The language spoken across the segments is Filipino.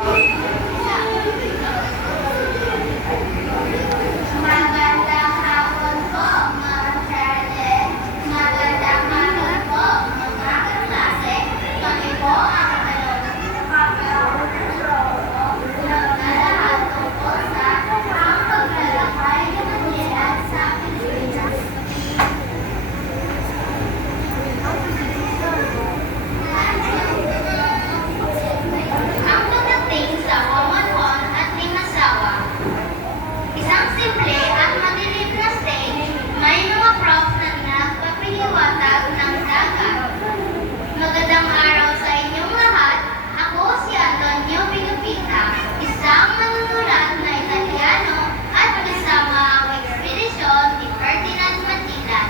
Magandang hapon po, Ma'am Charlotte. Magandang hapon po, mga kaklase. Kami po ang naglalahad tungkol sa ang paglalakbay ng Magellan sa Pilipinas. Ang pagdating sa Homonhon at Limasawa, isang simple at madilim na stage, may mga props na nagpapahiwatig ng dagat. Magandang araw sa inyong lahat. Ako si Antonio Pinupita, isang manunulat na Italiano at kasama ang ekspedisyon ni Ferdinand Magellan.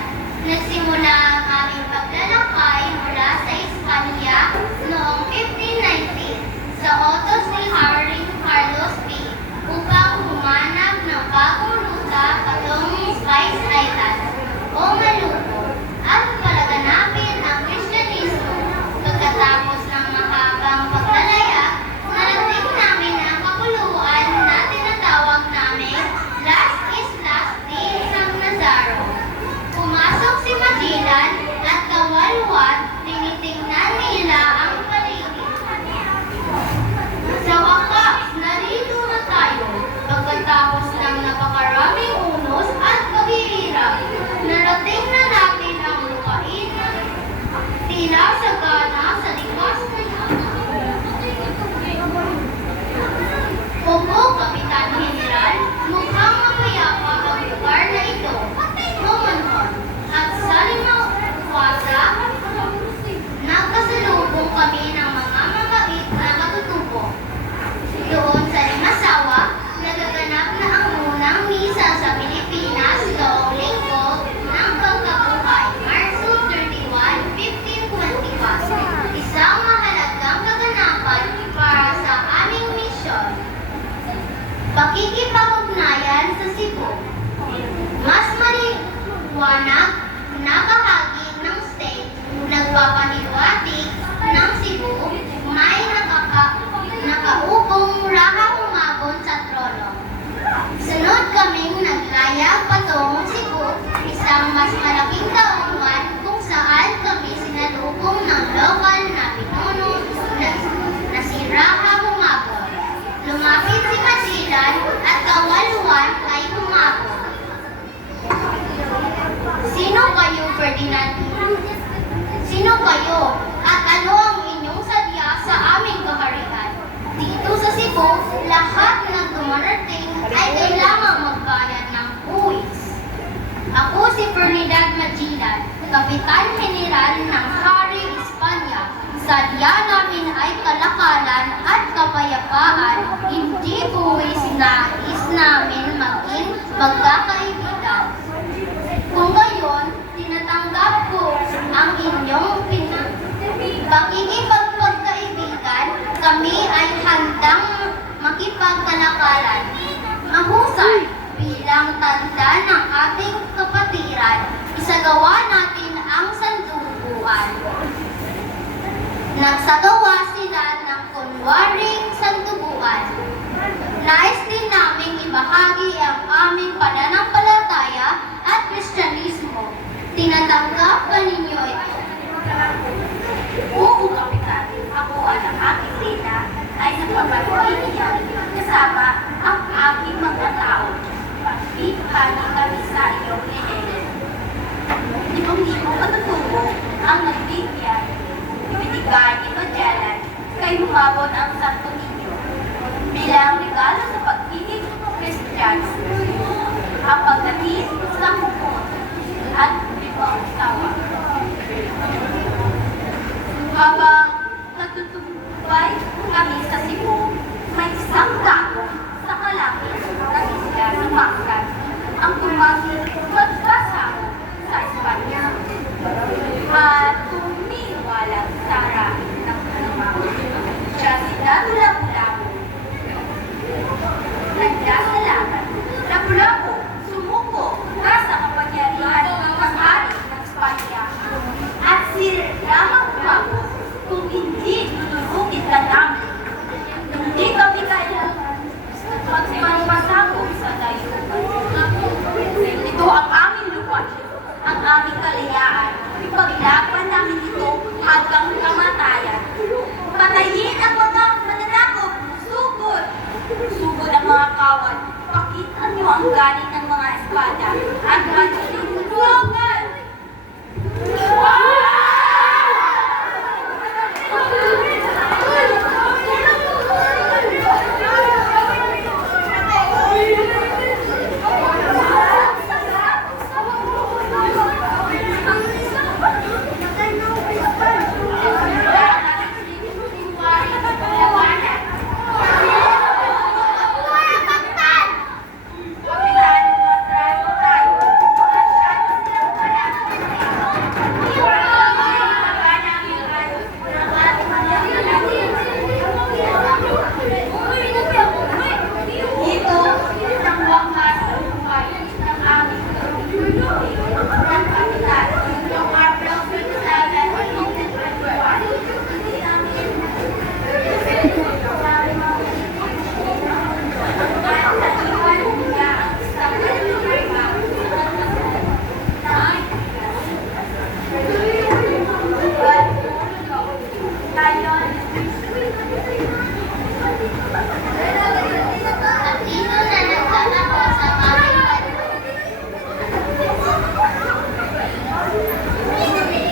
Nagsimula ang aming paglalakbay mula sa Espanya noong 1519 sa utos ni Haring Carlos P. upang humanap ng bagong ruta patungong Spice Islands o Maluco at palaganapin ang Kristyanismo. Pagkatapos ng mahabang paglalaya, narating namin ang kapuluan na tinatawag namin Las Islas de San Lazaro. Pumasok si Magellan at kawalwat, tinitingnan nila ang paligid. Sa wakas, narito na tayo. Pagkatapos ng napakaraming unos at paghihirap, narating na natin ang lupain tila sagana sa likas na Opo, Kapitan General, mukhang mapayapa ang lugar na ito. Homonhon. At sa Limahuasa, nagkasalubong kami ng mga mabait na katutubo. Doon sa Limasawa, nagaganap na ang unang misa sa Pilipinas noong linggo ng pagkabuhay, Marso 31, 1521. Isang mahalagang kaganapan para sa aming misyon. Pakikipag-ugnayan sa Cebu. Mas maliwanag na bahagi ng state, nagpapaliwatig ng Cebu, may nakaupong raha umabon sa trono. Sunod kaming naglayag patungong Cebu, isang mas malaking daungan kung saan kami sinalubong ng lokal na pinuno na si Raha Humabon. Lumapit si Magellan at kawalwan ay humabon. Sino kayo, Ferdinand? Sino kayo? At ano ang inyong sadya sa aming kaharian? Dito sa Cebu, lahat ng dumarating ay kailangang magbayad ng buwis. Ako si Ferdinand Magellan, Kapitan General ng Hari Espanya. Sadya namin ay kalakalan at kapayapaan, hindi buwis. Nais namin maging magkakaibigan. Kung gayon, tinatanggap ko ang inyong pakikipagpagkaibigan. Kami ay handang makipagkalakalan. Mahusay bilang tanda ng ating kapatiran, isagawa natin ang sandubuan. Nagsagawa sila ng kunwaring sandubuan. Nais din naming ibahagi ang aming pananampalataya at Kristyanismo. Tinatanggap ba ninyo ito? Oo, Kapitan. Ako at ang aking tita ay nagpapatuloy niyan kasama ang aking mga tao. Pagbibahagi kami sa iyong lehendes. Libang-libong katutubo ang nagbibigay. Ibinigay ni Magellan kay Humabon ang Santo Niño bilang regalo sa pagiging Kristiyano. Ang pagdating sa hukot at libang sawa. Habang natutubay